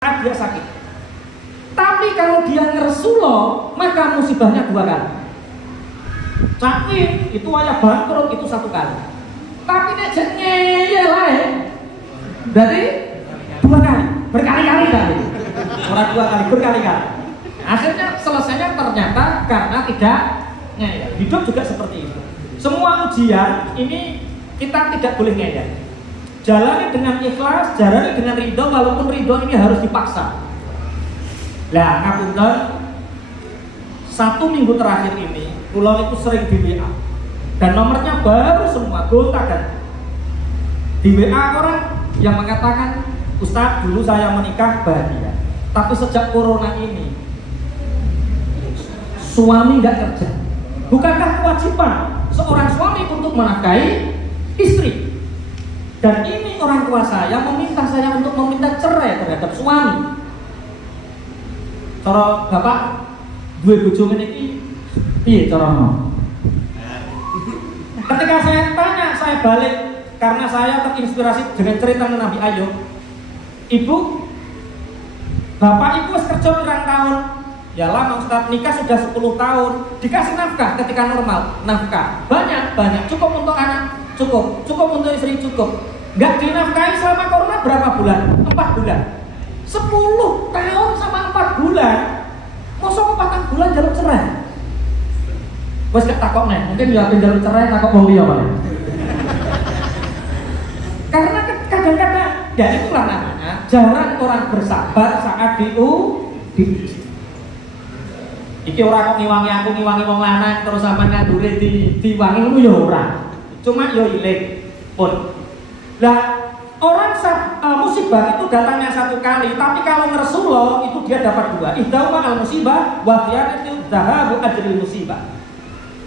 dia sakit. Tapi kalau dia ngersulo, maka musibahnya 2 kali. Sakit itu ayah bangkrut itu 1 kali. Tapi nek ngeyel lain, berarti 2 kali, berkali-kali kali. Orang 2 kali, berkali-kali. Akhirnya selesainya ternyata karena tidak ngeyel. Hidup juga seperti itu. Semua ujian ini kita tidak boleh ngeyel. Jalani dengan ikhlas, jalani dengan ridho, walaupun ridho ini harus dipaksa. Lah, ngapunten, 1 minggu terakhir ini, kula itu sering di WA, dan nomornya baru semua, gonta-ganti. Di WA orang yang mengatakan, Ustadz, dulu saya menikah bahagia, tapi sejak corona ini, suami nggak kerja. Bukankah kewajiban seorang suami untuk menafkahi istri? Dan ini orang tua saya meminta saya untuk meminta cerai terhadap suami. Cara bapak dua bojo ini piye caranya? Ketika saya tanya, saya balik karena saya terinspirasi dengan cerita Nabi Ayub. Ibu, bapak ibu kerja berapa tahun? Ya lama Ustaz, nikah sudah 10 tahun. Dikasih nafkah ketika normal, nafkah banyak, cukup untuk anak, cukup untuk istri, cukup. Nggak dinafkahi selama corona berapa bulan? 4 bulan. 10 tahun sama 4 bulan. Mosok 4 bulan jalur cerai. Wes gak takok nih, mungkin ya jalur cerai takok wong liya Pak. Karena kadang-kadang ya itulah namanya jarang orang bersabar saat diuji. Iki ora kok ngiwangi aku, ngiwangi wong lanang terus sampean ngandure diwangi ngono ya ora. Cuma yo iling pun. Lah orang musibah itu datangnya 1 kali, tapi kalau ngersulo itu dia dapat 2. Ihdauma al musibah wa qiyadatu dhahabu ajril musibah.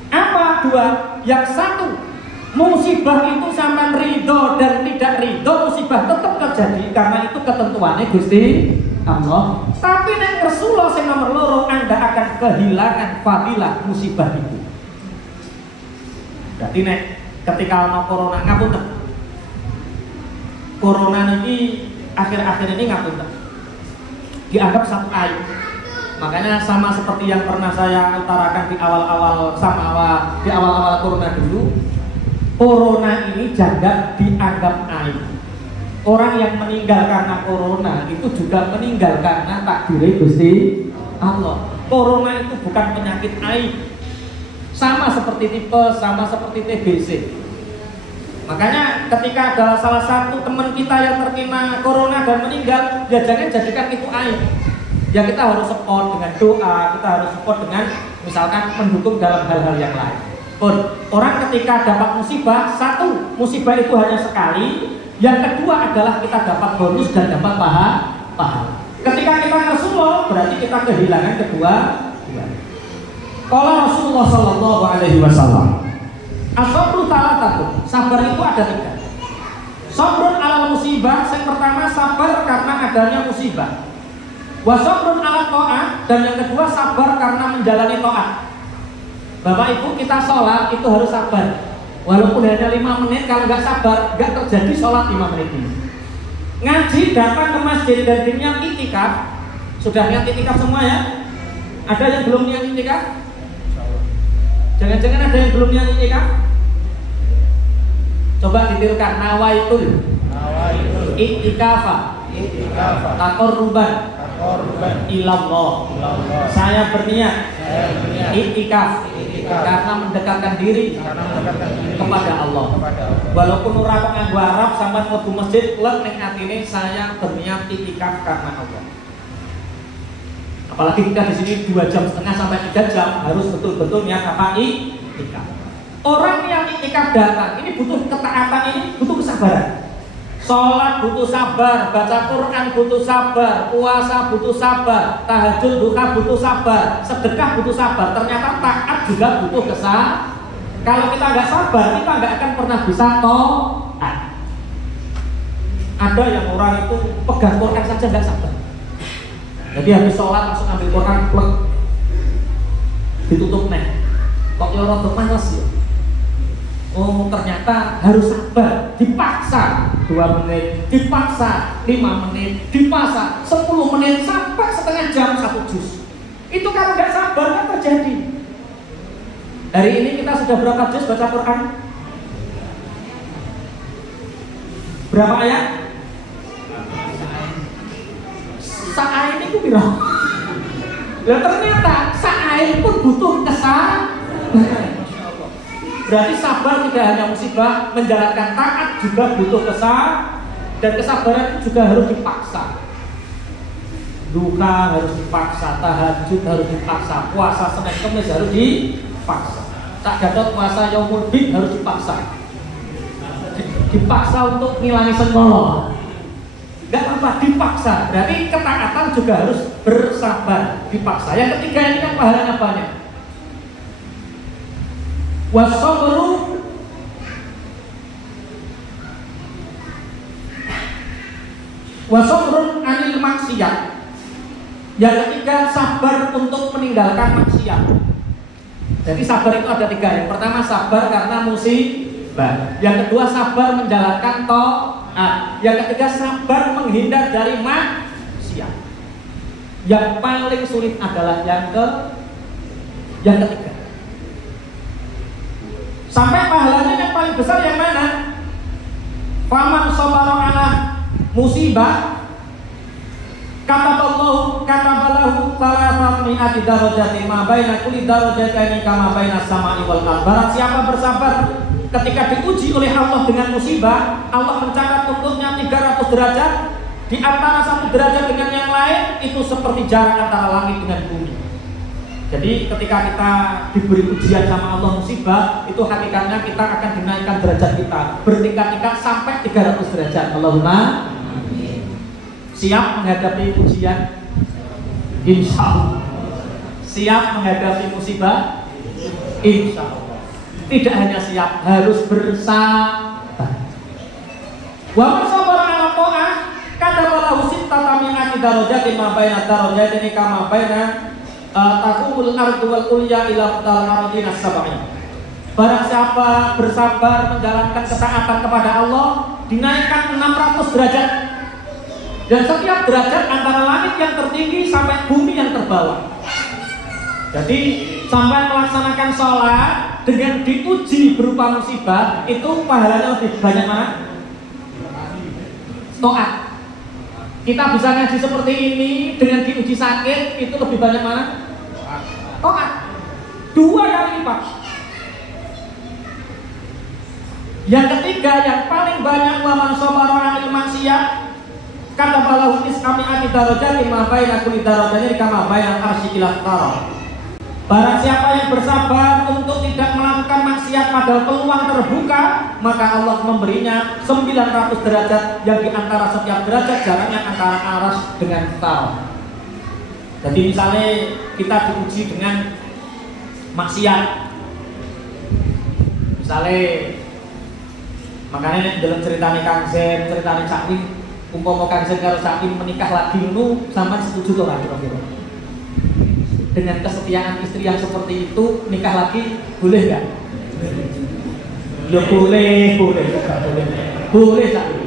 Apa 2? Yang 1, musibah itu sampean ridho dan tidak ridho, musibah tetap terjadi karena itu ketentuannya Gusti Allah. Tapi nek ngersulo sing nomor 2, Anda akan kehilangan fadilah musibah itu. Berarti nek ketika ana corona ngapunten. Corona ini akhir-akhir ini ngapunten dianggap 1 aib. Makanya sama seperti yang pernah saya utarakan di awal-awal corona dulu, corona ini jangan dianggap aib. Orang yang meninggal karena corona itu juga meninggal karena takdir Gusti Allah. Corona itu bukan penyakit aib. Sama seperti tipes, sama seperti TBC. Makanya ketika ada salah satu teman kita yang terkena corona dan meninggal, ya jangan jadikan itu aib. Ya kita harus support dengan doa, kita harus support dengan misalkan mendukung dalam hal-hal yang lain. Pun orang ketika dapat musibah, 1, musibah itu hanya sekali. Yang kedua adalah kita dapat bonus dan dapat pahala. Ketika kita ngersulo, berarti kita kehilangan kedua. Kalau Rasulullah Shallallahu Alaihi Wasallam, as-sabru salatun, sabar itu ada 3. Sabrun ala musibah, yang pertama sabar karena adanya musibah. Wa sabrun ala ta'ah, dan yang kedua sabar karena menjalani ta'at. Bapak Ibu, kita sholat itu harus sabar. Walaupun hanya 5 menit, kalau nggak sabar, nggak terjadi sholat 5 menit ini. Ngaji, datang ke masjid dan niat itikaf. Sudah niat itikaf semua ya? Ada yang belum niat itikaf? Jangan-jangan ada yang belum niat itikaf? Coba ditirukan, nawaitul itikafa taqarruban ilallah. Saya berniat itikaf karena mendekatkan diri kepada Allah. Walaupun ora kok nganggo Arab sampean mlebu masjid lek ning atine saya berniat itikaf karena Allah. Apalagi kita di sini 2,5 jam sampai 3 jam harus betul-betul niat apa itikaf. Orang yang itikaf datang ini butuh ketaatan, ini butuh kesabaran. Sholat butuh sabar, baca Quran butuh sabar, puasa butuh sabar, tahajud duha butuh sabar, sedekah butuh sabar. Ternyata taat juga butuh kesabaran. Kalau kita nggak sabar, kita nggak akan pernah bisa taat. Ada yang orang itu pegang Quran saja nggak sabar. Jadi habis sholat langsung ambil Quran, plek, ditutup nih. Kok ya rada males ya? Oh ternyata harus sabar, dipaksa 2 menit, dipaksa 5 menit, dipaksa 10 menit sampai setengah jam 1 juz. Itu kalau nggak sabar kan terjadi. Hari ini kita sudah berapa juz baca Quran? Berapa ayat? Sa'ain itu piro? Lah ternyata sa'ain pun butuh kesabaran. Berarti sabar tidak hanya musibah, menjalankan taat juga butuh kesabaran, dan kesabaran itu juga harus dipaksa. Duha harus dipaksa, tahajud harus dipaksa, puasa Senin Kamis harus dipaksa. Tak Gatot puasa Yaumul Bid harus dipaksa. Dipaksa untuk ngilangi sengkolo. Gak apa-apa, dipaksa. Berarti ketaatan juga harus bersabar, dipaksa. Yang ketiga ini kan pahalanya banyak. Wasabru wasabrun anil maksiat. Yang ketiga sabar untuk meninggalkan maksiat. Jadi sabar itu ada 3. Yang pertama sabar karena musibah. Yang kedua sabar menjalankan taat. Yang ketiga sabar menghindar dari maksiat. Yang paling sulit adalah yang ketiga. Sampai pahalanya yang paling besar yang mana? Faman sabara ala musibah kataballahu salasa mi'ati darajati ma baina kulli darajataini kama baina samai wal ardh. Barang siapa bersabar ketika diuji oleh Allah dengan musibah, Allah mencatat untuknya 300 derajat. Di antara satu derajat dengan yang lain itu seperti jarak antara langit dengan bumi. Jadi ketika kita diberi ujian sama Allah musibah, itu hakikatnya kita akan dinaikkan derajat kita bertingkat-tingkat sampai 300 derajat. Allahumma siap menghadapi ujian? Insya Allah. Siap menghadapi musibah? Insya Allah. Tidak hanya siap, harus bersabar. Wa man sabara ala ta'ah katabalahu sittata mi'ati darajatin ma baina darajatini kama baina taqul ardu wal ulya ila tal ardina sab'i. Barang siapa bersabar menjalankan ketaatan kepada Allah, dinaikkan 600 derajat. Dan setiap derajat antara langit yang tertinggi sampai bumi yang terbawah. Jadi sampai melaksanakan sholat dengan diuji berupa musibah, itu pahalanya lebih banyak mana? Taat. Kita bisa ngaji seperti ini dengan diuji sakit, itu lebih banyak mana? Taat. 2 kali lipat. Yang ketiga yang paling banyak waman sabara anil maksiat kata balahu iskami ati darajati ma baina kulli darajatini kama baina arsy ila tarah. Barang siapa yang bersabar untuk tidak melakukan maksiat padahal peluang terbuka, maka Allah memberinya 900 derajat yang di antara setiap derajat jaraknya antara aras dengan tarah. Jadi misalnya kita diuji dengan maksiat, misalnya makanya dalam ceritanya Kang Zen, ceritanya Cak Win, umpama Kang Zen karo Cak Win menikah lagi dulu, sama setuju tuh kira-kira. Dengan kesetiaan istri yang seperti itu, nikah lagi boleh nggak? Ya boleh, boleh, boleh Cak Win.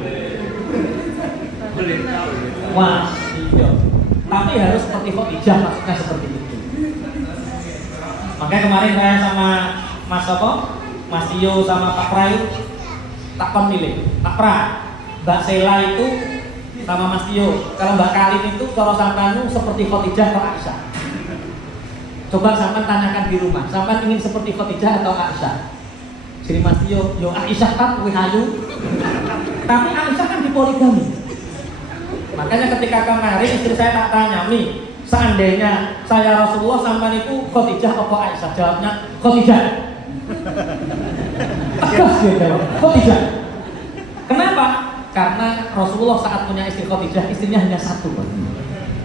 Boleh. Wah, iya. Tapi harus seperti Khadijah, maksudnya seperti itu. Makanya kemarin saya sama Mas Mas Tio sama Pak Prayu tak pemilih, Pak Pra, Mbak Sela itu sama Mas Tio. Kalau Mbak Karin itu kalau sampeanmu seperti Khadijah atau Aisyah? Coba sampean tanyakan di rumah, sampean ingin seperti Khadijah atau Aisyah? Jadi Mas Tio, yo Aisyah kan kuwi hayu. Tapi Aisyah kan dipoligami. Makanya ketika kemarin istri saya tak tanya, nih, seandainya saya Rasulullah sampean itu Khadijah atau Aisyah? Jawabnya Khadijah. Tegas dia jawab, Khadijah. Kenapa? Karena Rasulullah saat punya istri Khadijah, istrinya hanya 1.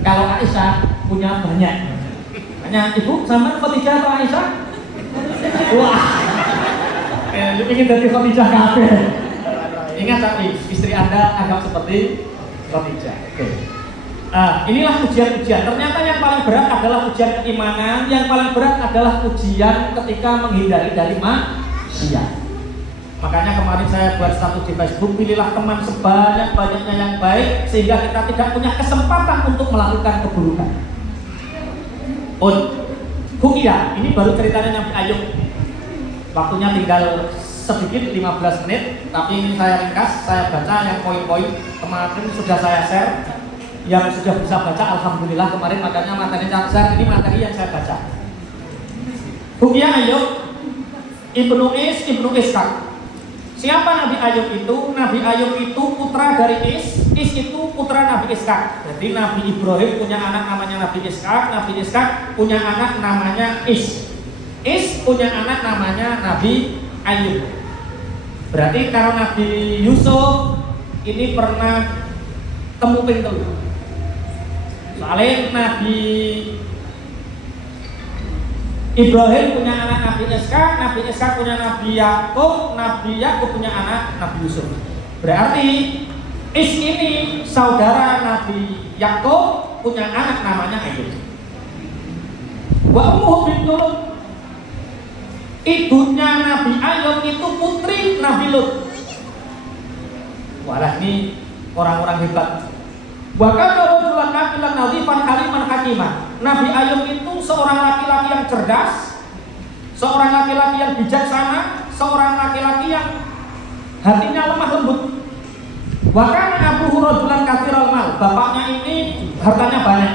Kalau Aisyah punya banyak. Hanya ibu sama Khadijah atau Aisyah? Wah, ingin jadi Khadijah kafe. Ingat tapi istri Anda anggap seperti Khadijah. Oke. Inilah ujian-ujian. Ternyata yang paling berat adalah ujian keimanan. Yang paling berat adalah ujian ketika menghindari dari maksiat. Makanya kemarin saya buat status di Facebook, pilihlah teman sebanyak-banyaknya yang baik sehingga kita tidak punya kesempatan untuk melakukan keburukan. Hukia, ini baru ceritanya Nabi Ayub. Waktunya tinggal sedikit 15 menit, tapi ini saya ringkas, saya baca yang poin-poin. Kemarin sudah saya share, yang sudah bisa baca alhamdulillah kemarin, makanya materi yang share ini materi yang saya baca. Hukia Ayub Ibnu Ishaq. Siapa Nabi Ayub itu? Nabi Ayub itu putra dari Is itu putra Nabi Ishaq. Jadi Nabi Ibrahim punya anak namanya Nabi Ishaq, Nabi Ishaq punya anak namanya Is punya anak namanya Nabi Ayub. Berarti kalau Nabi Yusuf ini pernah temu pintu. Soalnya Nabi Ibrahim punya anak Nabi Ishaq punya Nabi Yakub punya anak Nabi Yusuf. Berarti Is ini saudara Nabi Yakub punya anak namanya Ayub. Wa ummuhu bintu Lut. Ibunya Nabi Ayub itu putri Nabi Lut. Walah, ini orang-orang hebat. Wa kana rajulan aqilan nadhifan haliman hakiman. Nabi Ayub itu seorang laki-laki yang cerdas, seorang laki-laki yang bijaksana, seorang laki-laki yang hatinya lemah lembut. Wa kana abuhu rajulan katsiral mal. Bapaknya ini hartanya banyak.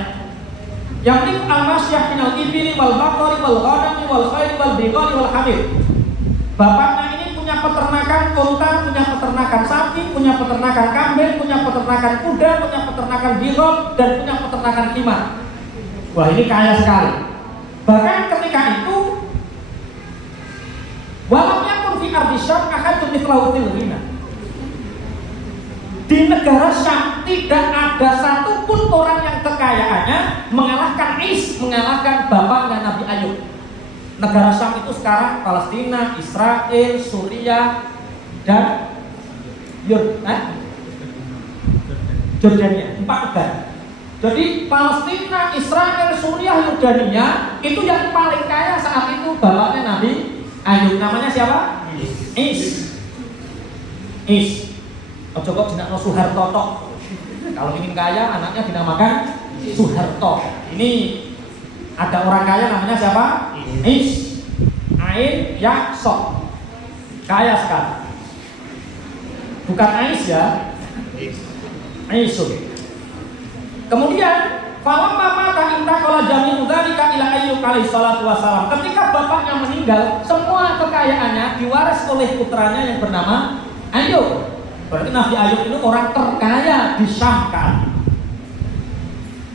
Yang ini al-masyah minal ibili wal baqari wal ghanami wal khayli wal bighali wal hamir. Bapaknya ini punya peternakan unta, punya peternakan sapi, punya peternakan kambing, punya peternakan kuda, punya peternakan bighal, dan punya peternakan khimar. Wah, ini kaya sekali. Bahkan ketika itu walam yakun fi ardi Syam ahadun mithlahu fil ghina. Di negara Syam tidak ada satupun orang yang kekayaannya mengalahkan mengalahkan bapaknya Nabi Ayub. Negara Syam itu sekarang Palestina, Israel, Suriah, dan Jordania, 4 negara. Jadi Palestina, Israel, Suriah, Yordania itu yang paling kaya saat itu bapaknya Nabi Ayub. Namanya siapa? Is. Ojo kok jenakno Soeharto tok. Kalau ingin kaya anaknya dinamakan Soeharto. Ini ada orang kaya namanya siapa? Is. Ain Ya So. Kaya sekali. Bukan Ais ya. Aisun. Kemudian falamma mata intaqala jami'u dzalika ila Ayyub alaihi salatu wasalam. Ketika bapaknya meninggal, semua kekayaannya diwaris oleh putranya yang bernama Ayub. Berarti Nabi Ayub itu orang terkaya di Syam kan.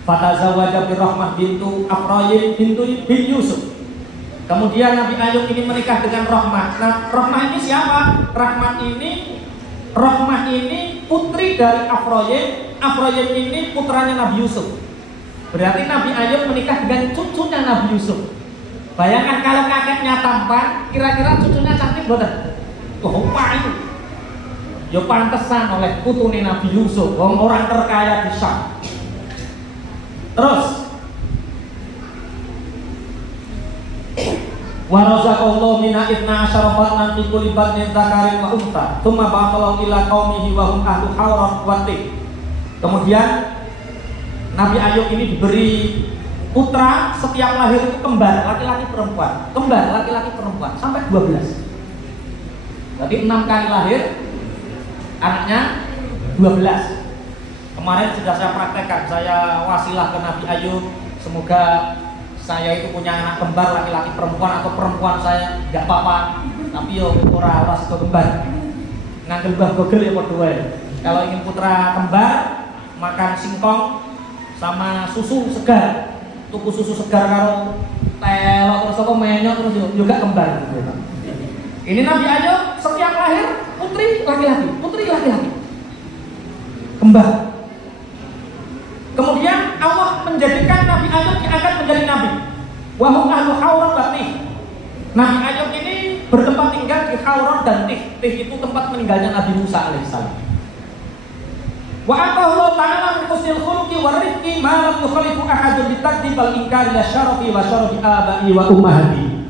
Fatazawwaja bi Rahmah bintu Afrayim bintu bin Yusuf. Kemudian Nabi Ayub ini menikah dengan Rahmah. Nah, Rahmah ini siapa? Rahmah ini putri dari Afrayim. Afrayim ini putranya Nabi Yusuf. Berarti Nabi Ayub menikah dengan cucunya Nabi Yusuf. Bayangkan kalau kakeknya tampan, kira-kira cucunya cantik betul. Oh, itu. Ya pantesan oleh putune Nabi Yusuf, orang terkaya di Syam. Terus wa razaqallahu minha 12 batnan fi kulli batnin dzakarin wa untha thumma ba'athahu ila qaumihi wa hum ahlu hawran wa tih. Kemudian Nabi Ayub ini diberi putra, setiap lahir itu kembar laki-laki perempuan, sampai 12. Jadi 6 kali lahir, anaknya 12. Kemarin sudah saya praktekkan, saya wasilah ke Nabi Ayub. Semoga saya itu punya anak kembar laki-laki perempuan, atau perempuan saya nggak apa-apa, tapi yo ora sido kembar. Nganggo mbah Google ya padha wae. Kalau ingin putra kembar, makan singkong sama susu segar. Tuku susu segar karo telok terus apa menyok terus juga kembar gitu. Ini Nabi Ayub setiap lahir putri laki-laki. Kembar. Kemudian Allah menjadikan Nabi Ayub diangkat menjadi nabi. Wa hum ahlu Hauran wa Tih. Nabi Ayub ini bertempat tinggal di Hauran dan Tih. Tih itu tempat meninggalnya Nabi Musa alaihissalam. Wa atahu ta'ala min husnil khuluqi wa rifqi ma lam yukhalifu ahadun bi takdzib al inkari la syarafi wa syarafi abai wa ummahati.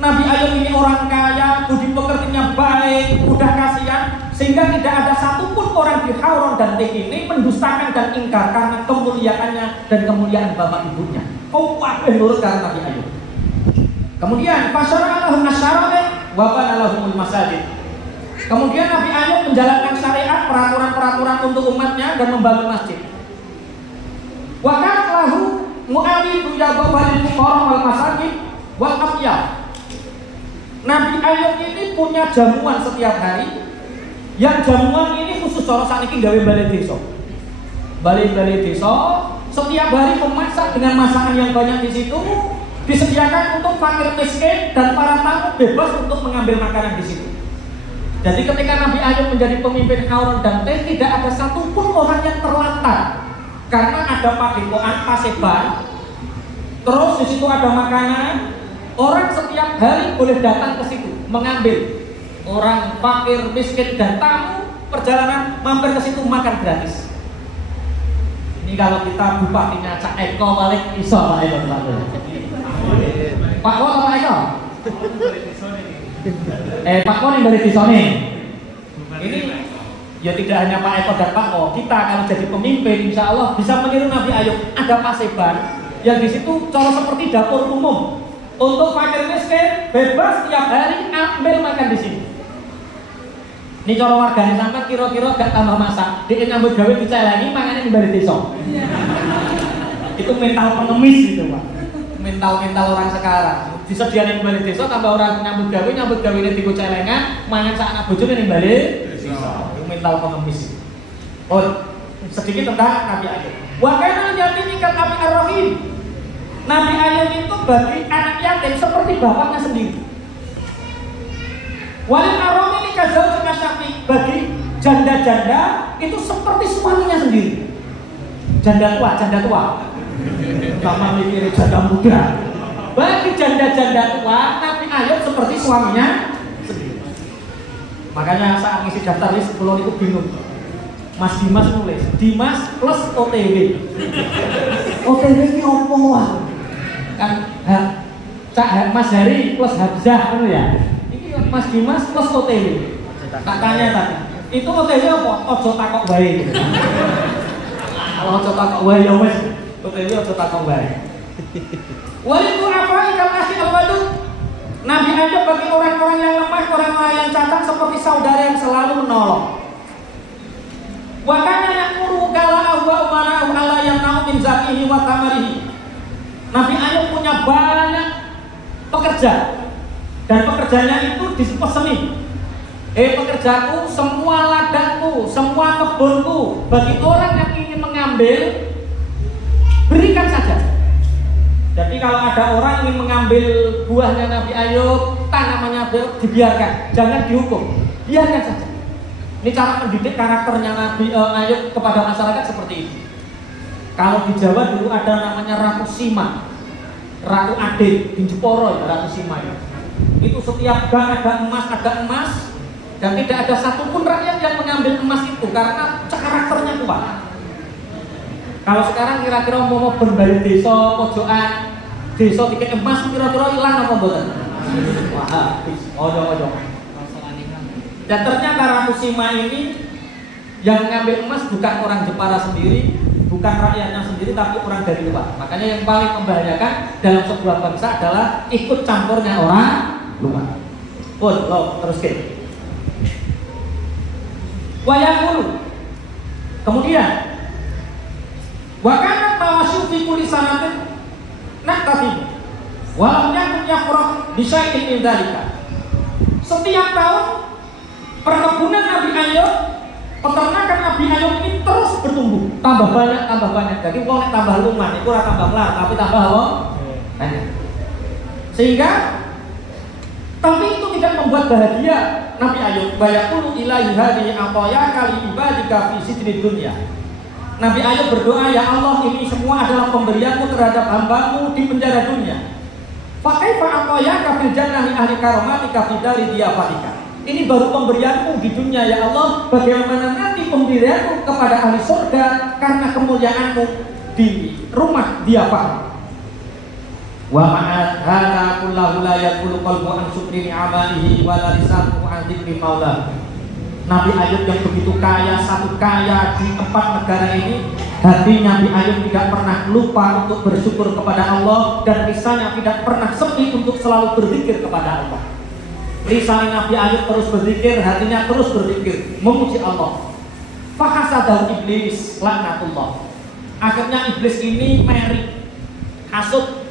Nabi Ayub ini orang kaya, budi pekertinya baik, mudah kasihan, sehingga tidak ada satupun orang di Hauran dan Teh ini mendustakan dan ingkar karena kemuliaannya dan kemuliaan bapak ibunya. Kuat menurut karena Nabi Ayub. Kemudian fasyara'alahum asyara'a wa banalahumul masajid. Kemudian Nabi Ayub menjalankan syariat, peraturan-peraturan untuk umatnya dan membangun masjid. Wa kana lahu mu'awidu yadhabalil fuqara wal masajid wal afyal. Nabi Ayub ini punya jamuan setiap hari. Yang jamuan ini khusus cara sakniki gawe balai desa. Balai desa setiap hari memasak dengan masakan yang banyak di situ, disediakan untuk fakir miskin dan para tamu bebas untuk mengambil makanan di situ. Jadi ketika Nabi Ayub menjadi pemimpin Hauran dan Teh, tidak ada satupun orang yang terlantar karena ada padepokan paseban. Terus di situ ada makanan. Orang setiap hari boleh datang ke situ mengambil. Orang fakir, miskin dan tamu perjalanan mampir ke situ makan gratis. Ini kalau kita bupatinya Cak Eko balik iso Pak Eko. Pak Wong Pak Eko. Pak Wong yang dari Tisone. Ini ya tidak hanya Pak Eko dan Pak Wong. Kita kalau jadi pemimpin insya Allah bisa meniru Nabi Ayub. Ada paseban yang di situ cara seperti dapur umum. Untuk fakir miskin bebas tiap hari ambil makan di sini. Ini cara warganya sampai kira-kira gak tambah masak. Dia nyambut gawe dicelengi makanya di balik desa. Itu mental pengemis gitu Pak. Mental orang sekarang. Disediain di balik desa tambah orang nyambut gawe ini diku celengan, mangan sak anak bojone ning balik desa. Itu mental pengemis. Oh, sedikit tentang Nabi Ayub. Wa kana yatimi kal abi ar-rahim. Nabi Ayub itu bagi anak yatim seperti bapaknya sendiri. Walil arom ini kazau dengan syafi, bagi janda-janda itu seperti suaminya sendiri. Janda tua. Sama mikir janda muda. Bagi janda-janda tua, Nabi Ayub seperti suaminya sendiri. Makanya saat ngisi daftar list 10 itu bingung. Mas Dimas nulis Dimas plus OTW. OTW ini apa wah? Kan Mas Hari plus Habzah kan ya. Ini Mas Dimas plus OTW. Tak tanya tadi. Itu OTW apa? Ojo takok bae. Kalau ojo takok bae ya wis. OTW ojo takok bae. Walidu apa ikal asy al-wadud. Nabi Ayub bagi orang-orang yang lemah, orang-orang yang cacat seperti saudara yang selalu menolong. Wa kana yaqulu kala wa umara ala yang nau min zakihi wa tamarihi. Nabi Ayub punya banyak pekerja dan pekerjanya itu dipeseni. Pekerjaku, semua ladangku, semua kebunku, bagi orang yang ingin mengambil, berikan saja. Jadi kalau ada orang ingin mengambil buahnya Nabi Ayub, tanamannya dibiarkan, jangan dihukum, biarkan saja. Ini cara mendidik karakternya Nabi Ayub kepada masyarakat seperti ini. Kalau di Jawa dulu ada namanya Ratu Sima, Ratu Ade di Jeporo ya, Ratu Sima ya. Itu setiap gang ada emas, dan tidak ada satupun rakyat yang mengambil emas itu karena karakternya kuat. Kalau sekarang kira-kira mau berbalik desa, pojokan, desa tiket emas kira-kira hilang apa mboten? Wah, habis. Ojo. Dan ternyata Ratu Sima ini yang mengambil emas bukan orang Jepara sendiri, bukan rakyatnya sendiri, tapi orang dari luar. Makanya yang paling membahayakan dalam sebuah bangsa adalah ikut campurnya orang luar. Terus ke. Wayakulu. Kemudian wa kana tawasyu fi kulli sanatin naktafi wa lam yakun yafrah bi syai'in min dzalika. Setiap tahun perkebunan Nabi Ayub, peternakan Nabi Ayub ini terus bertumbuh, tambah banyak. Jadi kalau tambah luman itu ora tambah melar, tapi tambah banyak. Sehingga tapi itu tidak membuat bahagia Nabi Ayub. Bayaqulu ilahi hadhihi aqaya kali ibadika fi sidri dunya. Nabi Ayub berdoa, ya Allah, ini semua adalah pemberianmu terhadap hambamu di penjara dunia. Fa kaifa aqayaka fil jannah li ahli karamatika fi dari diafatika. Ini baru pemberianmu di dunia ya Allah. Bagaimana nanti pemberianmu kepada ahli surga karena kemuliaanmu di rumah diafah. Wa ma'a hadza kullahu la yaqulu qalbu an syukri ni'amatihi wa la lisanu an dzikri maula. Nabi Ayub yang begitu kaya, satu kaya di 4 negara ini, hati Nabi Ayub tidak pernah lupa untuk bersyukur kepada Allah, dan lisannya tidak pernah sepi untuk selalu berzikir kepada Allah. Lisan Nabi Ayub terus berzikir, hatinya terus berzikir, memuji Allah. Fahasadahu iblis laknatullah. Akhirnya iblis ini meri, hasud.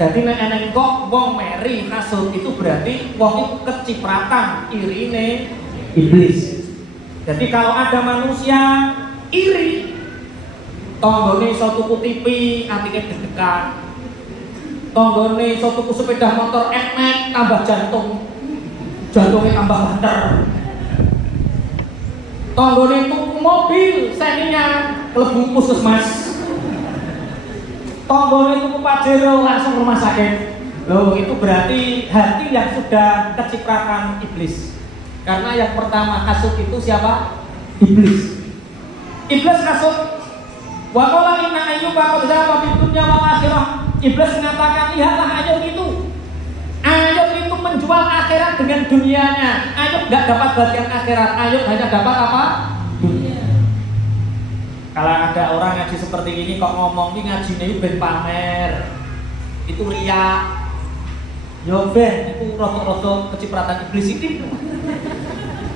Jadi nek kok wong meri hasud itu berarti wong itu kecipratan irine iblis. Jadi kalau ada manusia iri, tonggone iso tuku TV atine deg-degan, tonggone iso tuku sepeda motor enek tambah jantungnya tambah banter, tonggone tuku mobil seninya lebu puskesmas, tonggone tuku Pajero langsung rumah sakit. Loh, itu berarti hati yang sudah kecipratan iblis. Karena yang pertama hasud itu siapa? Iblis. Iblis hasud. Wa qala inna ayyuba qad zaba fid dunya wal akhirah. Iblis mengatakan, lihatlah Ayub itu. Ayub itu menjual akhirat dengan dunianya. Ayub enggak dapat bagian akhirat. Ayub hanya dapat apa? Dunia. Kalau ada orang ngaji seperti ini kok ngomong ini ngajine iki ben pamer. Itu riya. Yo ben itu rada-rada kecipratan iblis iki.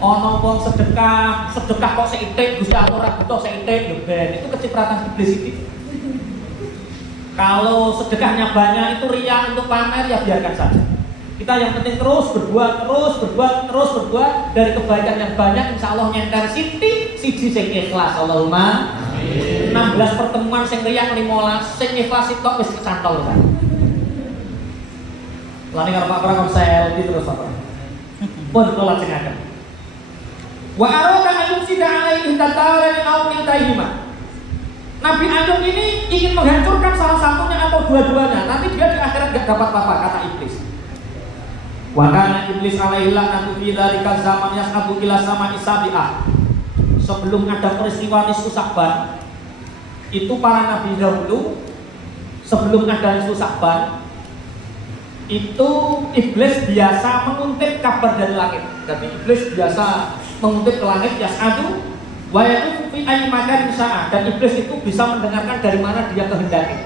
Ono wong sedekah kok seitik Gusti Allah ora butuh seitik lho ben, itu kecipratan iblis iki. Kalau sedekahnya banyak itu riya untuk pamer, ya biarkan saja. Kita yang penting terus berbuat dari kebaikan yang banyak, insya Allah nyenter siji sing ikhlas. Allahumma amin. 16 pertemuan sing riya 15 sing ikhlas itu wis kecantol kan. Lani karo Pak Pra konsel terus apa? Pun kula lajengaken. Wa arada Ayub sida alaihi tataran au kiltaihima. Nabi Ayub ini ingin menghancurkan salah satunya atau dua-duanya. Nanti dia di akhirat enggak dapat apa-apa, kata iblis. Wa kana iblis alaihi la'natu fi dzalika zaman yas'abu ila sama isabiah. Sebelum ada peristiwa Nisfu Sa'ban, itu para nabi dahulu sebelum ada Nisfu Sa'ban itu iblis biasa menguntit kabar dari langit. Jadi iblis biasa menguntit ke langit yas'adu wa yaqfu fi ayyi makan sa'a, dan iblis itu bisa mendengarkan dari mana dia kehendaki.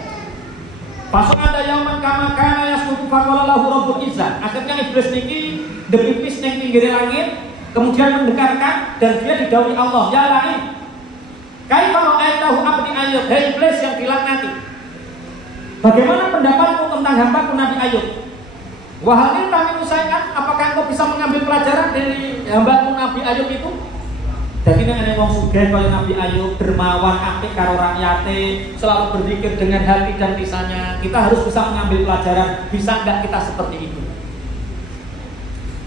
Pasal ada yaman kama kana yasqutu faqala lahu rabbul izzah. Akhirnya iblis niki depipis ning pinggir langit, kemudian mendengarkan dan dia didhawuhi Allah, ya lain. Kaifa ra'aitahu abdi Ayub, hei iblis yang dilaknati. Bagaimana pendapatmu tentang hambaku Nabi Ayub? Wahai kami usaikan, apakah engkau bisa mengambil pelajaran dari hambaku Nabi Ayub itu? Jadi nek ana wong sugih kaya Nabi Ayub, dermawan, apik karo rakyate, selalu berzikir dengan hati dan lisannya, kita harus bisa mengambil pelajaran. Bisa enggak kita seperti itu?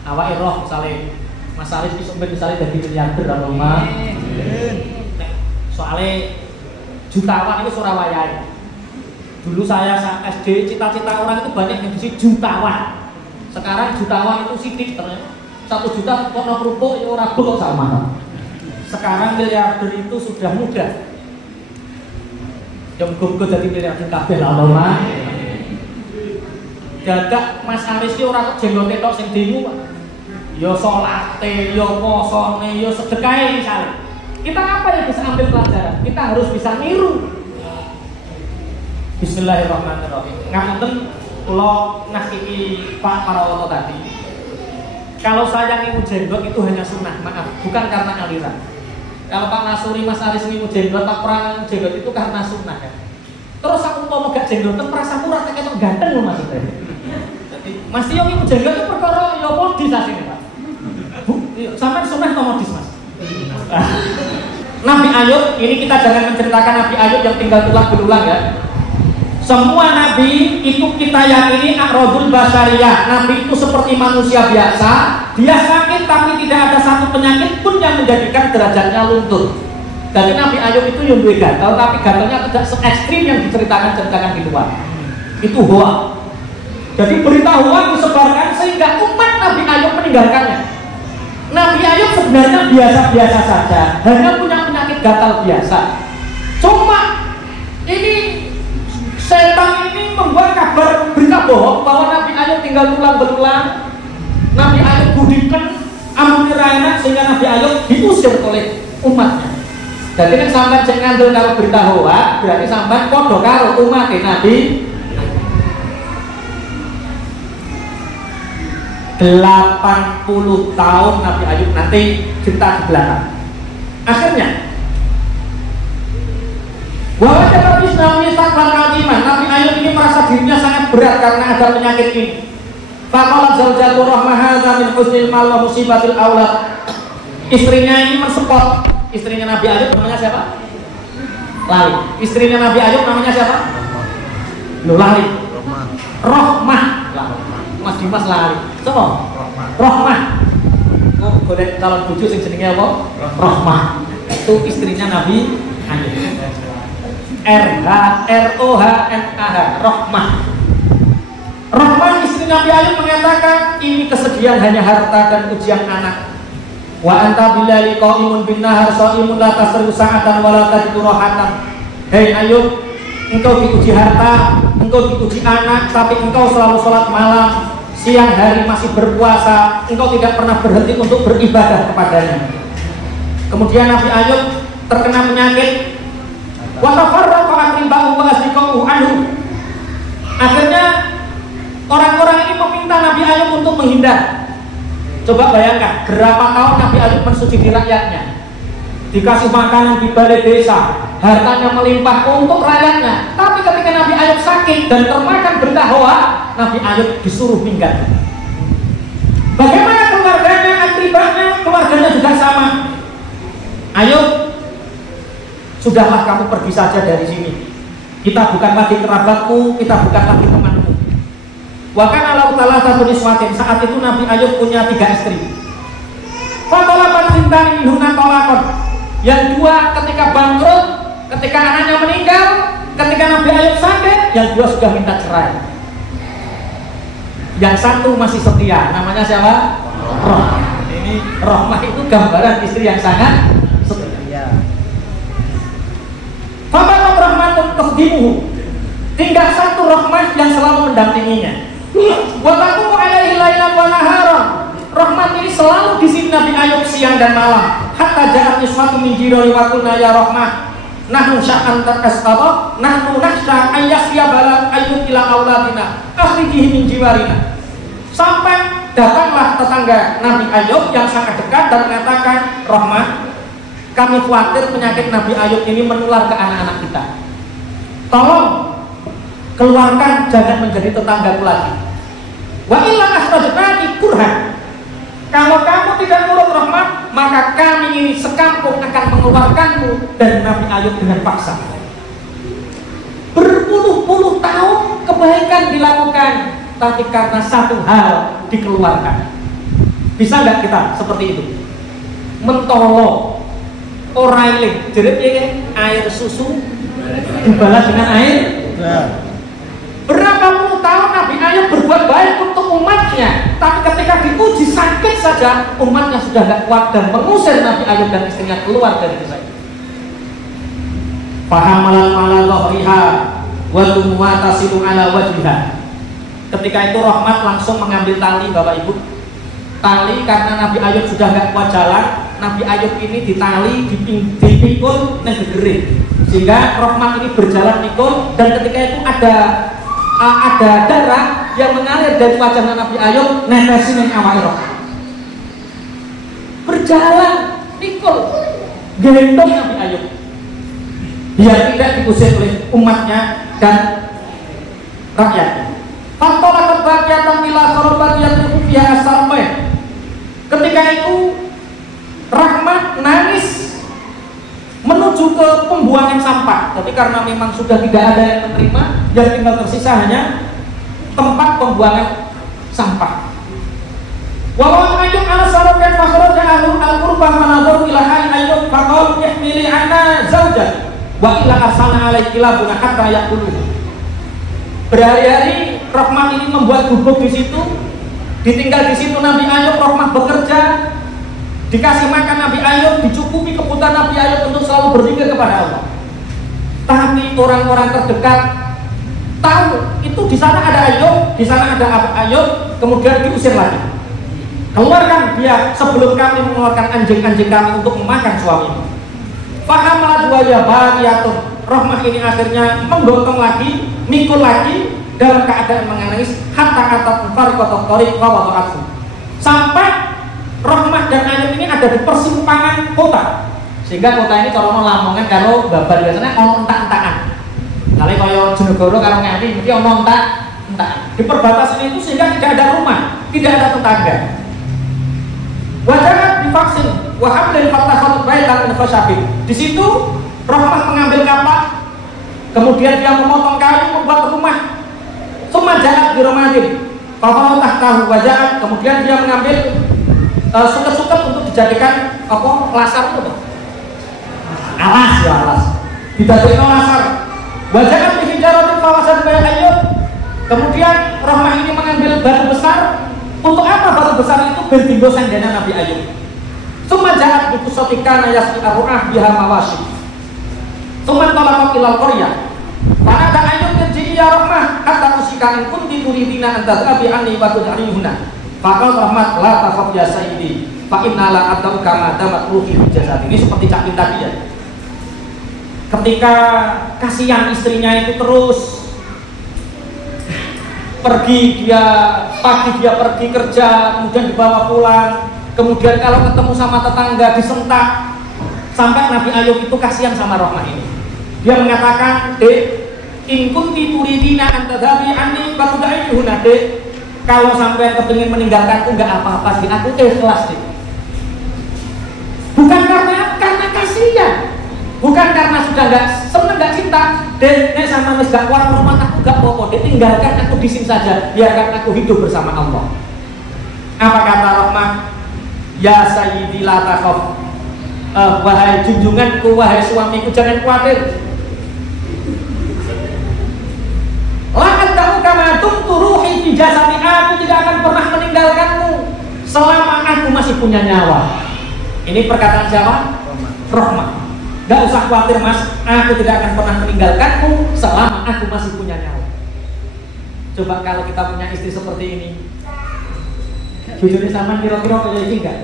Awake roh misalnya Mas Aris iso misalnya dadi miliarder lho, Mas. Soalnya jutawan itu Surabaya. Dulu saya saat SD, cita-cita orang itu banyak yang disini jutawan. Sekarang jutawan itu sidik ternyata. 1 juta kok no kerupuk ya ora kok sama. Sekarang miliarder itu sudah mudah. Yang gugu jadi miliarder kabeh lah Mah. Dadak Mas Aris ki ora kok jenggote tok sing demo. Ya salate, ya posone, ya sedekahe misalnya. Kita apa yang bisa ambil pelajaran? Kita harus bisa niru. Bismillahirrahmanirrahim. Ngapunten kula nasihi Pak Parawoto tadi. Kalau saya ngimu jenggot itu hanya sunnah, maaf, bukan karena aliran. Kalau Pak Nasuri, Mas Aris ngimu jenggot, Pak Pra ngimu jenggot itu karena sunnah kan. Terus aku mau gak jenggoten merasa murah kayak ganteng loh maksudnya. Jadi Mas Tio ngimu jenggot itu perkara ya modis asline, Pak. Sampai sunnah atau modis, Mas? Nabi Ayub, ini kita jangan menceritakan Nabi Ayub yang tinggal tulang belulang ya. Semua nabi itu kita yakini akrodul basyariyah. Nabi itu seperti manusia biasa, dia sakit tapi tidak ada satu penyakit pun yang menjadikan derajatnya luntur. Jadi Nabi Ayub itu yang duwe gatal, tapi gatalnya tidak se-ekstrim yang diceritakan di luar. Itu hoax. Jadi berita hoax disebarkan sehingga umat Nabi Ayub meninggalkannya. Nabi Ayub sebenarnya biasa-biasa saja, hanya punya penyakit gatal biasa. Cuma ini setan ini membuat kabar berita tinggal tulang belulang. Nabi Ayub budikan ampun enak sehingga Nabi Ayub diusir oleh umatnya. Jadi kan sampai cek ngandel kalau berita hoa, berarti sampai podo karo umat Nabi 80 tahun Nabi Ayub, nanti cerita di belakang. Akhirnya bahwa Nabi Nabi Taklan Al-Iman, Nabi Ayub ini merasa dirinya sangat berat karena ada penyakit ini. Faqalat zawjatu rahmah hadza min husnil mal wa musibatil aulad. Istrinya ini mensupport. Istrinya Nabi Ayub namanya siapa? Lali. Istrinya Nabi Ayub namanya siapa? Lali. Rohmah. Mas Dimas Lali. Sopo? Rohmah. Oh, golek calon bojo sing jenenge apa? Rohmah. Itu istrinya Nabi Ayub. R-O-H-M-A-H. Rohmah. Rohmah istri Nabi Ayub mengatakan, ini kesedihan hanya harta dan ujian anak. Wa anta billahi qaimun bin nahar shaimun la tasru sa'atan wa la tajidu rahatan. Hei Ayub, engkau diuji harta, engkau diuji anak, tapi engkau selalu sholat malam, siang hari masih berpuasa, engkau tidak pernah berhenti untuk beribadah kepadanya. Kemudian Nabi Ayub terkena penyakit. Wa tafarraqa aqriba'u wa asdiqa'u anhu. Akhirnya orang-orang ini meminta Nabi Ayub untuk menghindar. Coba bayangkan, berapa tahun Nabi Ayub mensucihi rakyatnya, dikasih makanan di balai desa, hartanya melimpah untuk rakyatnya. Tapi ketika Nabi Ayub sakit dan termakan berita hoa, Nabi Ayub disuruh minggat. Bagaimana keluarganya, akribahnya, keluarganya juga sama. Ayub, sudahlah kamu pergi saja dari sini. Kita bukan lagi kerabatmu, kita bukan lagi temanmu. Wakan Allah Ta'ala satu niswatin. Saat itu Nabi Ayub punya 3 istri. Fatolapan sintani minhuna tolakon. Yang 2 ketika bangkrut, ketika anaknya meninggal, ketika Nabi Ayub sakit, yang 2 sudah minta cerai. Yang 1 masih setia. Namanya siapa? Rohmah. Ini Rohmah itu gambaran istri yang sangat setia. Fabakat rahmatun tasdimuhu. Tinggal 1 Rohmah yang selalu mendampinginya. Wataku alaihi lailan wa naharan. Rahmat ini selalu di sini Nabi Ayub siang dan malam. Hatta ja'at niswatu min jirani wa qulna ya Rahmah, nahnu sya'an takastaba, nahnu nakhsha ayyasya balal Ayub ila auladina, akhrijihi min jiwarina. Sampai datanglah tetangga Nabi Ayub yang sangat dekat dan mengatakan, Rahmah, kami khawatir penyakit Nabi Ayub ini menular ke anak-anak kita. Tolong keluarkan, jangan menjadi tetanggaku lagi. Wa illa asrajnaki kurhan. Kalau kamu tidak nurut Rahmat, maka kami ini sekampung akan mengeluarkanmu dari Nabi Ayub dengan paksa. Berpuluh-puluh tahun kebaikan dilakukan, tapi karena 1 hal dikeluarkan. Bisa nggak kita seperti itu? Mentolo, orailing, jadi air susu dibalas dengan air. Berapa puluh tahun Nabi Ayub berbuat baik untuk umatnya, tapi ketika diuji sakit saja, umatnya sudah tidak kuat dan mengusir Nabi Ayub dan istrinya keluar dari desa itu. Fahamalan ala dhahriha wa tumwa tasilu ala wajhiha. Ketika itu Rahmat langsung mengambil tali, Bapak Ibu. Tali karena Nabi Ayub sudah tidak kuat jalan, Nabi Ayub ini ditali, dipikul dan digering, sehingga Rahmat ini berjalan pikul, dan ketika itu ada darah yang mengalir dari wajah Nabi Ayub netesin yang awal berjalan pikul gendong Nabi Ayub biar tidak diusir oleh umatnya dan rakyatnya. Fantolakat bagiatan bila sorobat yang rupiah asalmai. Ketika itu Rahmat nangis menuju ke pembuangan sampah, tapi karena memang sudah tidak ada yang menerima, yang tinggal tersisa hanya tempat pembuangan sampah. Walau Ayub ala sarokan fakhraja ahlu al-qurbah manadhur ila Ayub faqal ihmili anna zawjan wa ila arsalna alaihi kilabuna hatta yaqulu. Berhari-hari Rahmat ini membuat gubuk di situ, ditinggal di situ Nabi Ayub. Rahmat bekerja, dikasih makan Nabi Ayub, dicukupi kebutuhan Nabi Ayub untuk selalu berzikir kepada Allah. Tapi orang-orang terdekat tahu itu di sana ada Ayub, di sana ada Ayub, kemudian diusir lagi. Keluarkan dia sebelum kami mengeluarkan anjing-anjing kami untuk memakan suamimu. Fahamalat buaya bagiyatun. Rahmah ini akhirnya menggotong lagi, mikul lagi dalam keadaan menangis hatta kata farqatat tariq wa wada'athu. Sampai Rahmah dan Ayub ini ada di persimpangan kota. Sehingga kota ini kalau Lamongan kalau babar biasanya ono entak-entakan. Kali kaya Jenegoro karo Nganti mesti ono entak-entakan. Di perbatasan itu sehingga tidak ada rumah, tidak ada tetangga. Wajangan divaksin, wahamlil fatakhatut baitan min khashabin. Di situ Rahmah mengambil kapak, kemudian dia memotong kayu membuat rumah. Summa ja'at bi romadin. Fa tahtahu wajangan, kemudian dia mengambil suket-suket untuk dijadikan apa? Lasar itu, alas ya alas. Didadekno lasar. Wajangan bi hijaratin fawasan bayat Ayub. Kemudian Rahmah ini mengambil batu besar. Untuk apa batu besar itu bertinggo sandana Nabi Ayub? Summa ja'at bi kusatikana yasbi'aru'ah biha mawashi. Summa talaqat ilal qaryah. Fa ada Ayub yarji'i ya Rahmah hatta usikain kunti turidina an tadhabi anni wa tud'ihuna. Faqal Rahmat la takhaf ya sayyidi fa inna la atau kama damat ruhi fi jasad. Ini seperti Cak Min tadi ya. Ketika kasihan istrinya itu terus pergi, dia pagi dia pergi kerja, kemudian dibawa pulang, kemudian kalau ketemu sama tetangga disentak, sampai Nabi Ayub itu kasihan sama Rahmah ini. Dia mengatakan, in kunti turidina an tadhabi anni wa tud'ihuna. Kalau sampai kepingin meninggalkanku enggak apa-apa sih, aku ikhlas sih. Bukan karena kasihan, bukan karena sudah enggak senang, enggak cinta. Nek sama wis gak kuat rumah aku gak apa-apa, tinggalkan aku di sini saja, biarkan aku hidup bersama Allah. Apa kata Rahmah? Ya sayyidi la takhaf. Wahai junjunganku, wahai suamiku, jangan khawatir. La antahu kama tumtu ruhi fi jasadi, aku tidak akan pernah meninggalkanmu selama aku masih punya nyawa. Ini perkataan siapa? Rahmah. Gak usah khawatir mas, aku tidak akan pernah meninggalkanmu selama aku masih punya nyawa. Coba kalau kita punya istri seperti ini, bojone sampean kira-kira kaya iki enggak?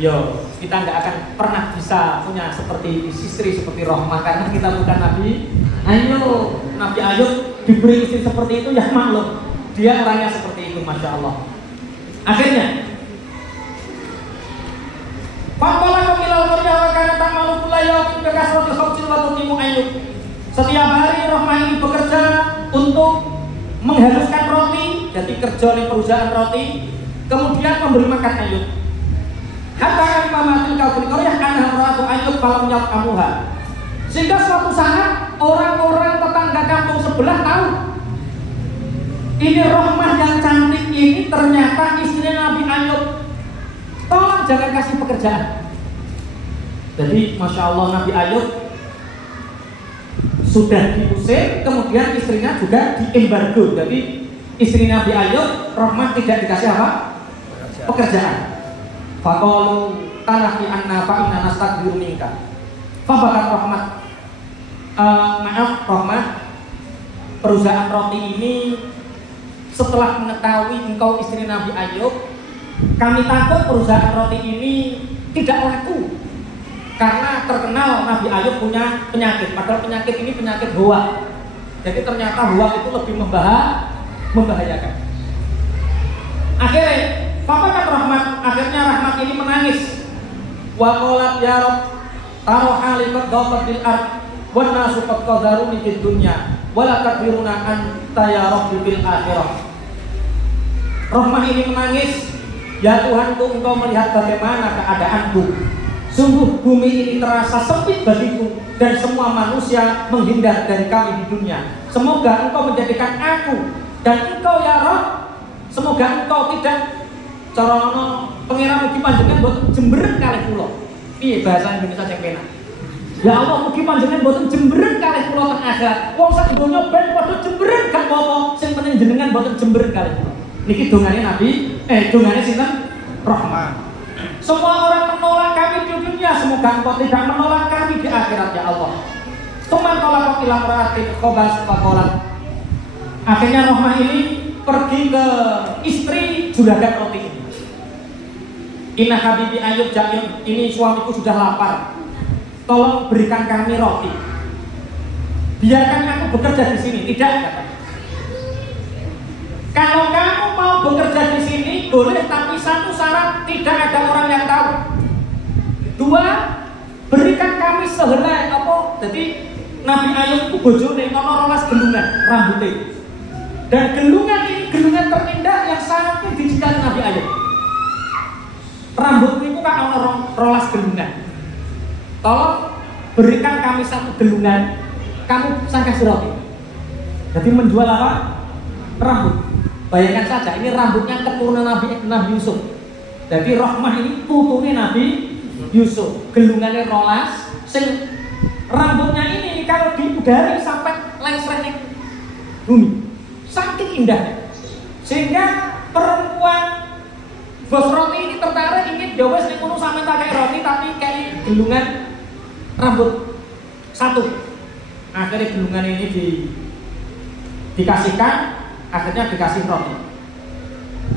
Yo, kita nggak akan pernah bisa punya seperti istri seperti Rahmah karena kita bukan Nabi. Ayo, Nabi Ayub diberi istri seperti itu ya maklum, dia orangnya seperti itu, masya Allah. Akhirnya, Faqala kamilal qarya wa kana ta'malu kullayaw bi kasratil khamsin wa tutimu Ayub. Setiap hari Rahmah ini bekerja untuk menghaluskan roti, jadi kerja di perusahaan roti, kemudian memberi makan Ayub. Hatta imamatil kafir qaryah anha ra'atu Ayub falam yat'amuha. Sehingga suatu saat orang-orang tetangga kampung sebelah tahu ini Rahmah yang cantik ini ternyata istri Nabi Ayub. Tolong jangan kasih pekerjaan. Jadi masya Allah Nabi Ayub sudah diusir, kemudian istrinya juga diembargo. Jadi istri Nabi Ayub, Rahmah tidak dikasih apa? Pekerjaan. Faqalu tanahi anna fa inna nastaqdiru minka. Fabakat Rahmat. Maaf Rahmat, perusahaan roti ini setelah mengetahui engkau istri Nabi Ayub, kami takut perusahaan roti ini tidak laku karena terkenal Nabi Ayub punya penyakit. Padahal penyakit ini penyakit hoa. Jadi ternyata hoa itu lebih membahayakan. Akhirnya Fabakat Rahmat, akhirnya Rahmat ini menangis. Wa qalat ya Rabb, taro halikat dawat bil ard, wan nasu qad qadaruni fid dunya, wa la taqdiruna anta ya Rabbi bil akhirah. Rahmat ini menangis, ya Tuhanku, engkau melihat bagaimana keadaanku. Sungguh bumi ini terasa sempit bagiku dan semua manusia menghindar dari kami di dunia. Semoga engkau menjadikan aku dan engkau ya Rabb, semoga engkau tidak corono pengiran mugi panjenengan mboten jemberen kalih kula. Piye bahasa Indonesia sing penak? Ya Allah, mugi panjenengan mboten jemberen kalih kula teng akhirat. Wong sak donya ben padha jemberen gak apa-apa, sing penting jenengan mboten jemberen kalih kula. Niki dongane Nabi, dongane sinten? Rahmah. Semua orang menolak kami di dunia, semoga engkau tidak menolak kami di akhirat ya Allah. Tuman tolak ilang ra'atin khobas faqalat. Akhirnya Rohmah ini pergi ke istri juragan roti ini. Inna habibi Ayub ja'in, ini suamiku sudah lapar, tolong berikan kami roti. Biarkan aku bekerja di sini. Tidak, kata. Kalau kamu mau bekerja di sini boleh, tapi satu syarat, tidak ada orang yang tahu. Dua, berikan kami sehelai apa? Jadi Nabi Ayub itu bojone ono 12 gelungan rambutnya. Dan gelungan ini gelungan terindah yang sangat dicintai Nabi Ayub. Rambut itu kan ono 12 gelungan. Tolong berikan kami satu gelungan, kamu saya kasih roti. Jadi menjual apa? Rambut. Bayangkan saja, ini rambutnya keturunan Nabi Yusuf. Jadi Rohmah ini putunya Nabi Yusuf. Gelungannya rolas, sing rambutnya ini kalau diudari sampai lengsernya bumi. Saking indahnya. Sehingga perempuan bos roti ini tertarik ingin jawab ning ngono sampe tak kayak roti tapi kayak gelungan rambut satu. Akhirnya gelungan ini dikasihkan, akhirnya dikasih roti.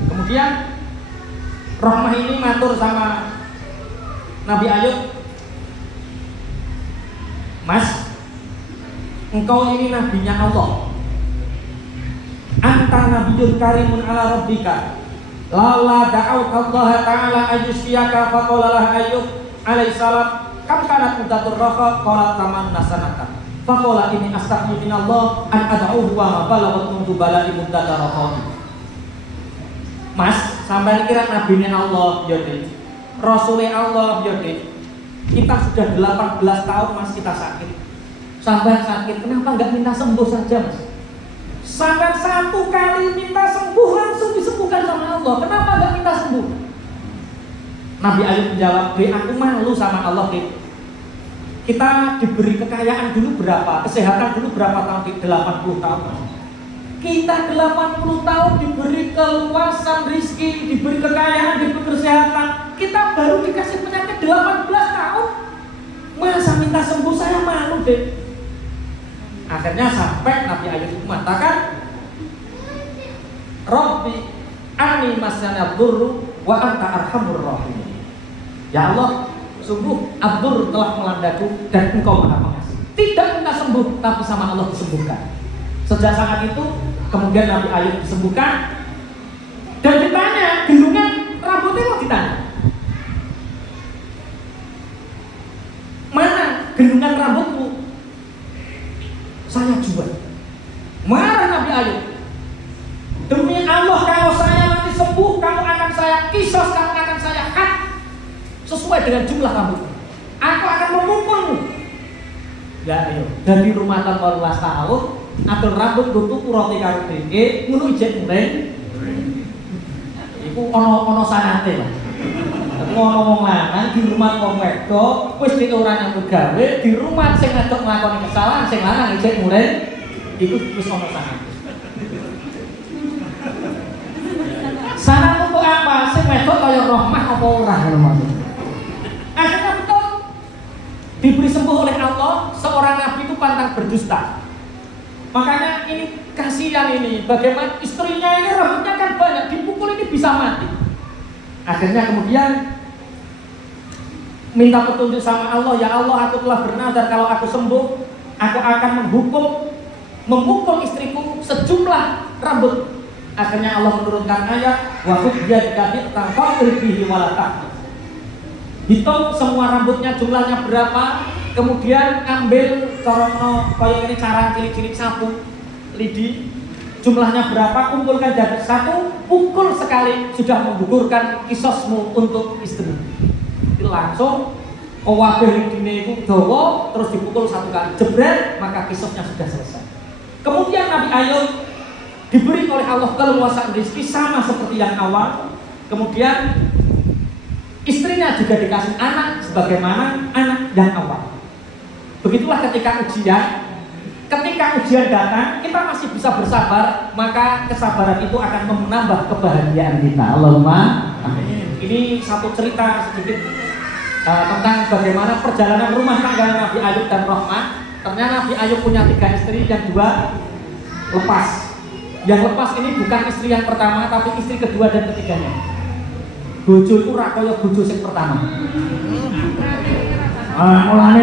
Kemudian Rohmah ini matur sama Nabi Ayub, Mas, engkau ini nabinya Allah. Anta nabiyyun karimun ala rabbika. Lala da'auka Allah ta'ala ayyusiyaka faqala lah Ayub alaihissalam kam kanat muddatur rafa qala taman nasanaka faqala ini astaghfiru minallah an ad'uhu wa ma balagat mundu balai muddatur rafa. Mas, sampai kira nabinya Allah ya Dik, Rasulnya Allah ya Dik. Kita sudah 18 tahun Mas kita sakit. Sampai sakit, kenapa enggak minta sembuh saja Mas? Sampai satu kali minta sembuh langsung disembuhkan sama Allah. Kenapa enggak minta sembuh? Nabi Ayub menjawab, aku malu sama Allah. Kita diberi kekayaan dulu berapa, kesehatan dulu berapa tahun? 80 tahun. Kita 80 tahun diberi keluasan rizki, diberi kekayaan, diberi kesehatan. Kita baru dikasih penyakit 18 tahun. Masa minta sembuh, saya malu deh. Akhirnya sampai Nabi Ayub mengatakan, Rabbi ani masyana dhurru wa anta arhamur rahim. Ya Allah, sungguh ad-dhur telah melandaku dan engkau maha pengasih. Tidak minta sembuh, tapi sama Allah disembuhkan. Sejak saat itu kemudian Nabi Ayub disembuhkan. Dan ditanya, gelungan rambutnya mau ditanya, mana gelungan rambutmu? Saya jual. Marah Nabi Ayub. Demi Allah, kalau saya nanti sembuh, kamu akan saya kisos, kamu akan saya cut sesuai dengan jumlah rambutmu. Aku akan memukulmu. Ya ayo, dari rumah tangga 18 tahun, atur rambut tutup roti karo dhewe, ngono ijek mreng. Iku ono sanate lah. Ngono wong lanang di rumah wong wedok wis dhewe ora nyambut gawe, di rumah sing wedok nglakoni kesalahan sing lanang ijek mreng, iku wis ono sanate. Saran untuk apa? Sing wedok kaya Rohmah apa ora ngono maksud. Akhirnya betul diberi sembuh oleh Allah. Seorang nabi itu pantang berdusta. Makanya ini kasihan ini, bagaimana istrinya ini rambutnya kan banyak, dipukul ini bisa mati. Akhirnya kemudian minta petunjuk sama Allah, ya Allah, aku telah bernazar kalau aku sembuh, aku akan memukul istriku sejumlah rambut. Akhirnya Allah menurunkan ayat, wa hujjaka bi'tafaqir bihi walatak. Hitung semua rambutnya jumlahnya berapa, kemudian ambil corono kayak ini carang cilik-cilik sapu lidi, jumlahnya berapa, kumpulkan jadi satu, pukul sekali sudah menggugurkan kisosmu untuk istrimu. Langsung kewabeh lidine itu dawa, terus dipukul satu kali jebret, maka kisosnya sudah selesai. Kemudian Nabi Ayub diberi oleh Allah keleluasaan rezeki sama seperti yang awal. Kemudian istrinya juga dikasih anak sebagaimana anak yang awal. Begitulah ketika ujian datang, kita masih bisa bersabar, maka kesabaran itu akan menambah kebahagiaan kita. Allahumma amin. Ini satu cerita sedikit tentang bagaimana perjalanan rumah tangga Nabi Ayub dan Rohmah. Ternyata Nabi Ayub punya 3 istri dan 2 lepas. Yang lepas ini bukan istri yang pertama, tapi istri kedua dan ketiganya. Bojo itu ra kaya bojo sing pertama. Mulane.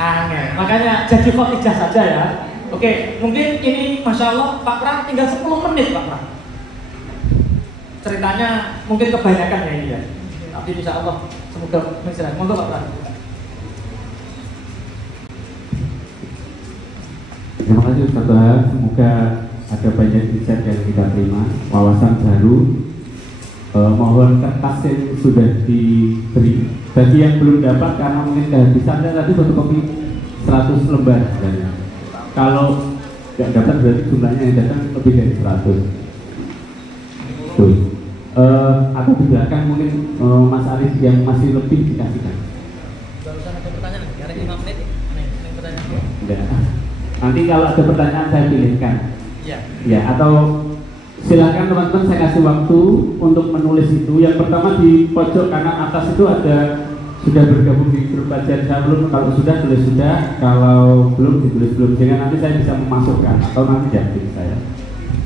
Angel. Makanya jadi khotijah saja ya. Oke, mungkin ini Masya Allah Pak Pram tinggal 10 menit Pak Pram. Ceritanya mungkin kebanyakan ya ini ya. Tapi insya Allah semoga mencerahkan. Monggo Pak Pram. Terima kasih Ustaz Wahab. Semoga ada banyak insight yang kita terima, wawasan baru. Mohon kertas yang sudah diberi bagi yang belum dapat karena mungkin kehabisannya tadi fotokopi 100 lembar sebenarnya. Kalau nggak dapat berarti jumlahnya yang datang lebih dari 100. Tuh. Atau di belakang mungkin Mas Arif yang masih lebih dikasihkan. Barusan ada pertanyaan, ada 5 menit. Ini pertanyaan. Enggak. Nanti kalau ada pertanyaan saya pilihkan. Iya. Ya, atau silakan teman-teman saya kasih waktu untuk menulis itu. Yang pertama di pojok kanan atas itu ada sudah bergabung di grup kajian Syahrul. Kalau sudah tulis sudah, kalau belum ditulis belum. Sehingga nanti saya bisa memasukkan atau nanti jadi saya.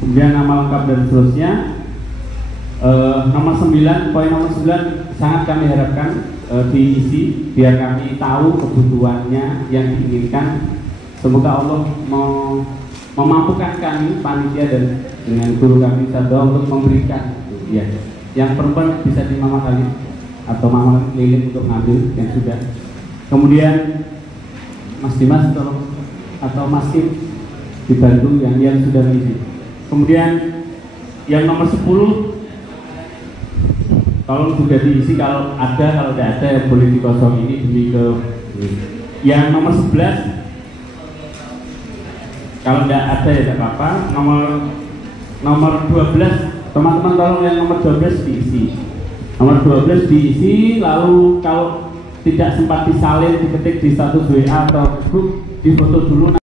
Kemudian nama lengkap dan seterusnya. Nomor 9, poin nomor 9 sangat kami harapkan diisi biar kami tahu kebutuhannya yang diinginkan. Semoga Allah memampukan kami panitia dan dengan guru kami Sabda untuk memberikan ya. Yang perempuan bisa di mama kali atau mama lilin untuk ngambil yang sudah. Kemudian Mas Dimas atau Mas Kim dibantu yang sudah diisi. Kemudian yang nomor 10 tolong juga diisi kalau tidak ada yang boleh dikosong ini demi ke. Yang nomor 11 kalau tidak ada ya tidak apa-apa. Nomor 12 teman-teman tolong yang nomor 12 diisi. Nomor 12 diisi, lalu kalau tidak sempat disalin diketik di status WA atau Facebook, difoto dulu.